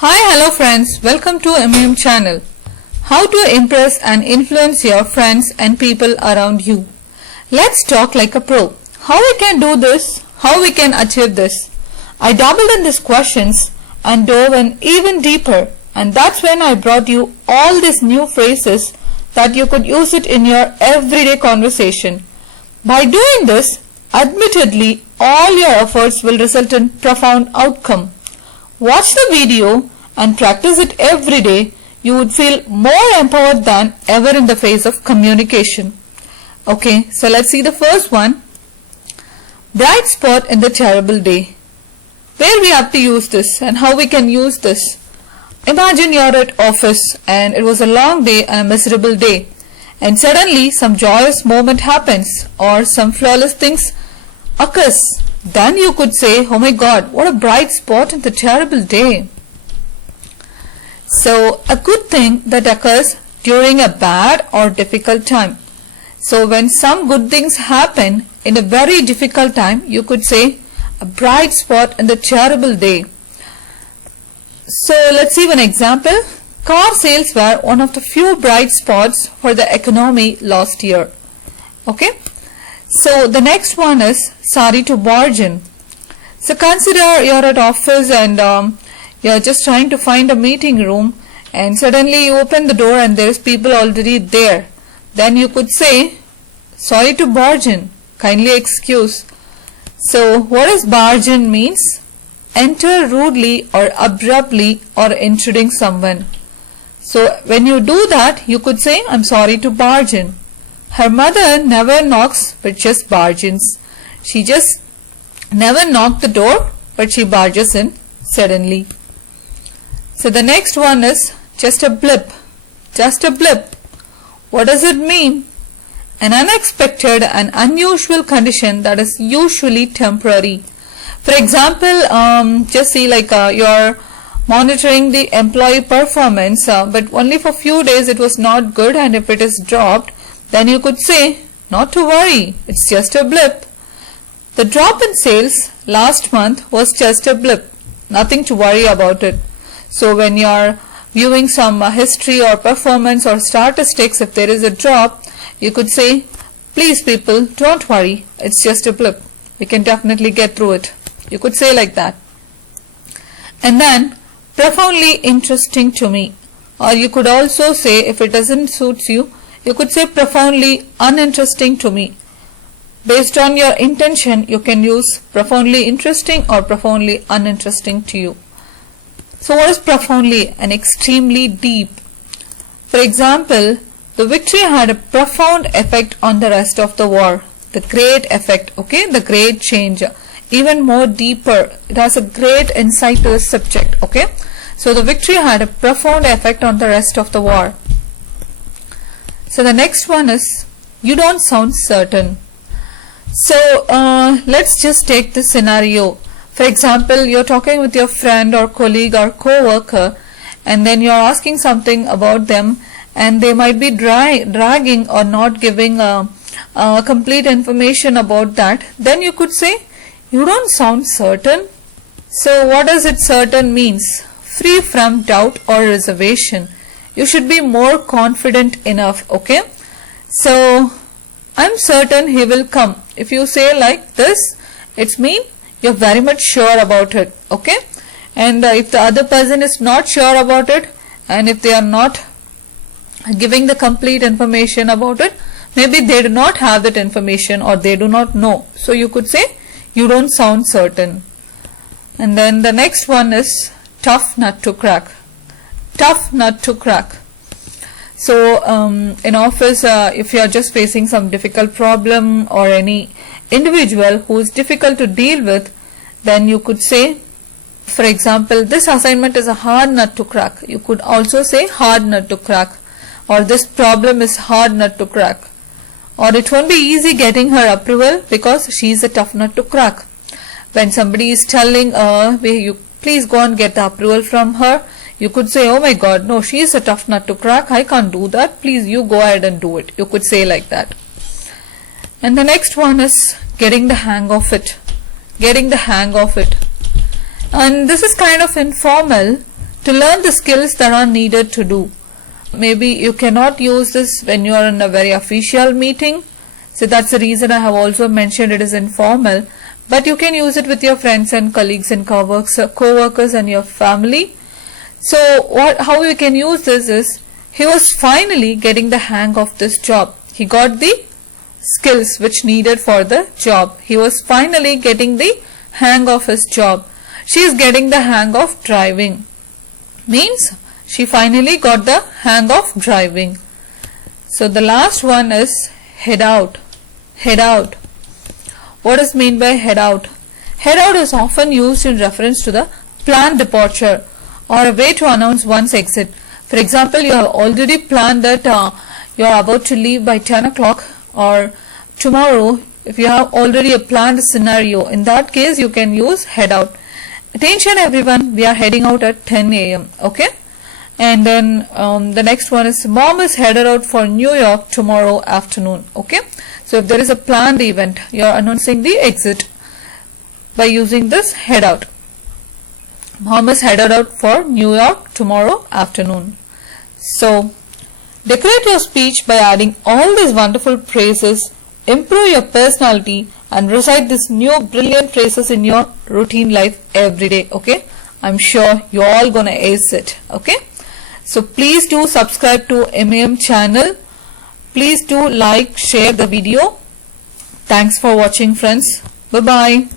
Hi, hello friends, welcome to MM channel. How to impress and influence your friends and people around you. Let's talk like a pro. How we can do this? How we can achieve this? I dabbled in these questions and dove in even deeper, and that's when I brought you all these new phrases that you could use it in your everyday conversation. By doing this, admittedly, all your efforts will result in profound outcome. Watch the video and practice it every day. You would feel more empowered than ever in the face of communication. Okay, so let's see the first one. Bright spot in the terrible day. Where we have to use this and how we can use this. Imagine you're at office and it was a long day and a miserable day, and suddenly some joyous moment happens or some flawless things occurs. Then you could say, oh my God, what a bright spot in the terrible day. So a good thing that occurs during a bad or difficult time. So when some good things happen in a very difficult time, you could say a bright spot in the terrible day. So let's see one example. Car sales were one of the few bright spots for the economy last year. Okay. So the next one is sorry to barge in. So consider you're at office and you're just trying to find a meeting room, and suddenly you open the door and there's people already there. Then you could say sorry to barge in, kindly excuse. So what does barge in means? Enter rudely or abruptly or intruding someone. So when you do that, you could say I'm sorry to barge in. Her mother never knocks but just barges. She just never knocked the door but she barges in suddenly. So the next one is just a blip. Just a blip. What does it mean? An unexpected and unusual condition that is usually temporary. For example, just see like you're monitoring the employee performance, but only for few days it was not good, and if it is dropped, then you could say, not to worry, it's just a blip. The drop in sales last month was just a blip. Nothing to worry about it. So when you're viewing some history or performance or statistics, if there is a drop, you could say, please people, don't worry, it's just a blip. We can definitely get through it. You could say like that. And then, profoundly interesting to me. Or you could also say, if it doesn't suit you, you could say profoundly uninteresting to me. Based on your intention, you can use profoundly interesting or profoundly uninteresting to you. So what is profoundly and extremely deep? For example, the victory had a profound effect on the rest of the war. The great effect, okay, the great change, even more deeper. It has a great insight to the subject, okay. So the victory had a profound effect on the rest of the war. So the next one is, you don't sound certain. So let's just take this scenario. For example, you're talking with your friend or colleague or co-worker, and then you're asking something about them, and they might be dragging or not giving complete information about that. Then you could say, you don't sound certain. So what does it certain means? Free from doubt or reservation. You should be more confident enough, okay? So I'm certain he will come. If you say like this, it's mean you're very much sure about it, okay? And if the other person is not sure about it, and if they are not giving the complete information about it, maybe they do not have that information or they do not know. So you could say you don't sound certain. And then the next one is tough nut to crack. Tough nut to crack. So in office, if you are just facing some difficult problem or any individual who is difficult to deal with, then you could say, for example, this assignment is a hard nut to crack. You could also say hard nut to crack, or this problem is hard nut to crack, or it won't be easy getting her approval because she is a tough nut to crack. When somebody is telling you please go and get the approval from her, you could say, oh my God, no, she is a tough nut to crack, I can't do that, please you go ahead and do it. You could say like that. And the next one is getting the hang of it. Getting the hang of it. And this is kind of informal to learn the skills that are needed to do. Maybe you cannot use this when you are in a very official meeting, so that's the reason I have also mentioned it is informal, but you can use it with your friends and colleagues and co-workers and your family. So how we can use this is, he was finally getting the hang of this job. He got the skills which needed for the job. He was finally getting the hang of his job. She is getting the hang of driving. Means she finally got the hang of driving. So the last one is head out. Head out. What is meant by head out? Head out is often used in reference to the planned departure or a way to announce one's exit. For example, you have already planned that you are about to leave by 10 o'clock or tomorrow. If you have already a planned scenario, in that case you can use head out. Attention everyone, we are heading out at 10 a.m. Okay? And then the next one is, mom is headed out for New York tomorrow afternoon. Okay? So if there is a planned event, you are announcing the exit by using this head out. Mom is headed out for New York tomorrow afternoon. So decorate your speech by adding all these wonderful phrases, improve your personality, and recite these new brilliant phrases in your routine life every day. Okay? I'm sure you're all gonna ace it. Okay? So please do subscribe to MAM channel. Please do like, share the video. Thanks for watching, friends. Bye-bye.